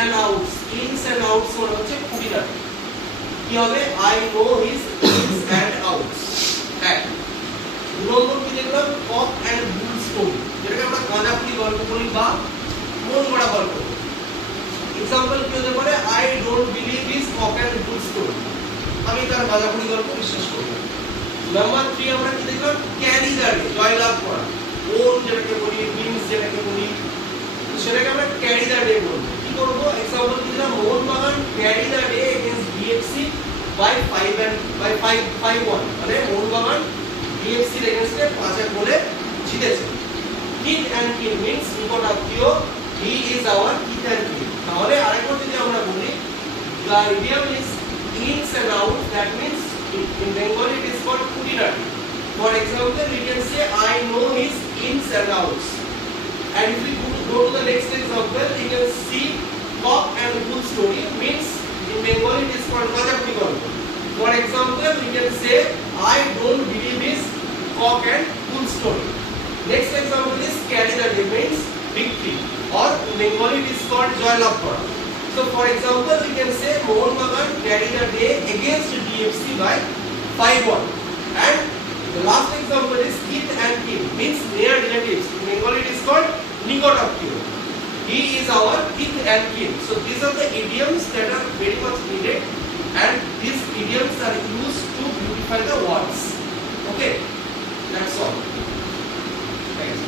and outs, ins and outs মানে হচ্ছে খুঁটিনাটি। কি হবে? I know his ins and outs। এক। দু নম্বর কি দেখলাম? cock and bull story, যেটাকে আমরা গাঁজাখুরি গল্প বলি বা মন গড়া গল্প বলি। এক্সাম্পল কি হতে পারে? I don't believe his cock and bull story, আমি তার গাঁজাখুরি গল্প বিশ্বাস করি না। নাম্বার 3 আমরা কি দেখলাম? ক্যারি দ্য ডে, জয়লাভ করা। ওন যেটাকে বলি, উইন্স যেটাকে বলি, সেটাকে আমরা ক্যারি দ্য ডে বলবো। কি করব? एग्जांपल কি দিলাম? Mohun Bagan carry the day against DFC by 5-1, মানে মোহনবাগান ডিএফসি এর এগেইনস্টে 5 গোলে জিতেছে। কিড এন্ড কিন মিন্স নিকটাত্মীয়, he is our kith and kin. তাহলে আরেকবার যদি আমরা বলি, the idiom is ins and out, that means in Bengali it is called খুঁটিনাটি। For example, we can say I know his ins and outs. And if we go to the next example, you can see cock and bull story means in Bengali it is called গাঁজাখুরি গল্প। For example, we can say I don't believe his cock and bull story. Next example is carry the day means victory, or in Bengali it is called জয়লাভ করা। So for example, we can say Mohan Bagan carry the day against DFC by 5-1. And the last example is kith and kin means near relatives. In Bengali it is called nikotaptiyo. He is our kith and kin. So these are the idioms that are very much needed, and these idioms are used to beautify the words. Okay, that's all. Thanks.